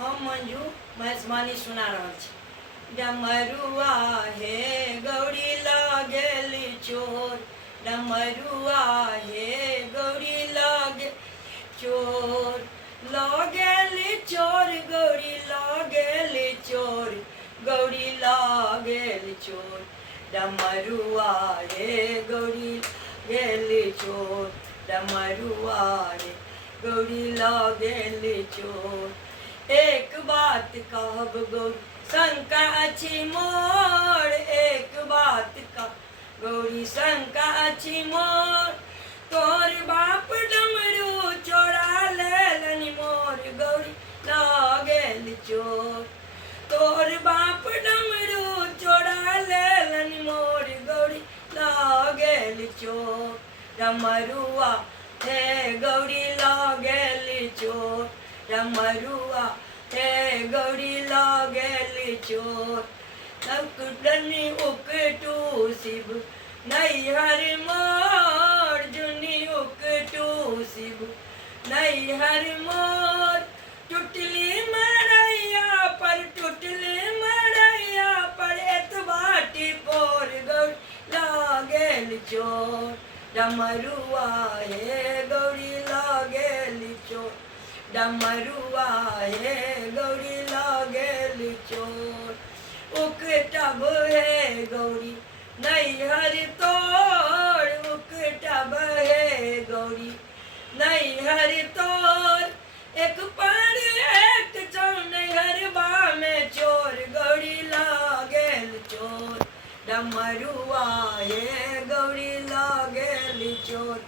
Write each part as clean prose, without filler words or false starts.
हम मंजू महसमानी सुना रहल छी। डमरुआ हे गौरी लागेली चोर, डमरुआ हे गौरी लागे चोर, लागेली चोर गौरी लागेली चोर, गौरी लागेली चोर, डमरुआ हे गौरी लागेली चोर, डमरुआ हे गौरी लागेली चोर। एक बात कहब गौरी शंका अछि मोर, एक बात का गौरी शंका अछि मोर, तोर बाप डमरू चोरा लेलनि मोर, गौरी लागेल चोर, तोर बाप डमरू चोरा लेलनि मोर, गौरी लागेल चोर, डमरुआ हे गौरी लागेल चोर, डमरुआ हे गौरी लागेल चोर। नकुडनी उकटू शिव नैहर मोर, जुनी उकटू शिव नैहर मोर, टुटली मड़ैया पर टुटली मड़ैया पर एतबाटी पोर, गौरी लागेल चोर, डमरुआ हे गौरी लागेल चोर, डमरुआ हे गौरी लागेल चोर। उकटब हे गौरी नैहर तोर, उकटब हे गौरी नैहर तोर, एक पर एक नैहरबा में चोर, गौरी लागेल चोर, डमरुआ हे गौरी लागेल चोर,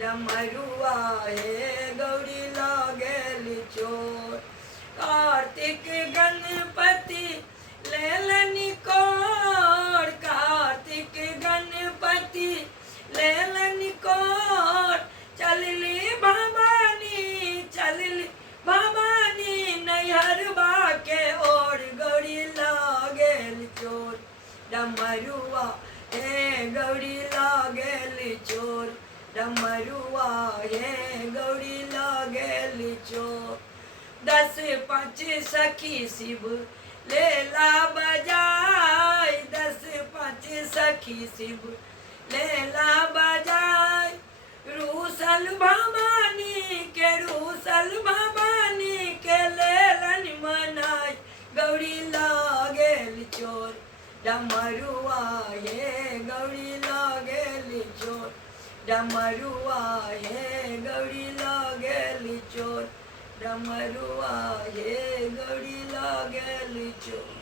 डमरुआ हे गौरी लागेल चोर। कार्तिक गणपति लेलनि कोर, कार्तिक गणपति लेलनि कोर, चलली भवानी चलली भवानी नैहरबा के ओर, गौरी लागेल चोर, डमरुआ हे गौरी लागेल चोर, डमरुआ हे गौरी लागेल चोर। 10 5 सखी शिव लेला बजाय, 10 5 सखी शिव लेला बजाय, रूसल भवानी के रूसल भवानी के लेलन मनाय, गौरी लागेल चोर, डमरुआ हे गौरी लागेल चोर, डमरुआ हे गौरी लागेल चोर, डमरुआ हे गौरी लागेल चोर।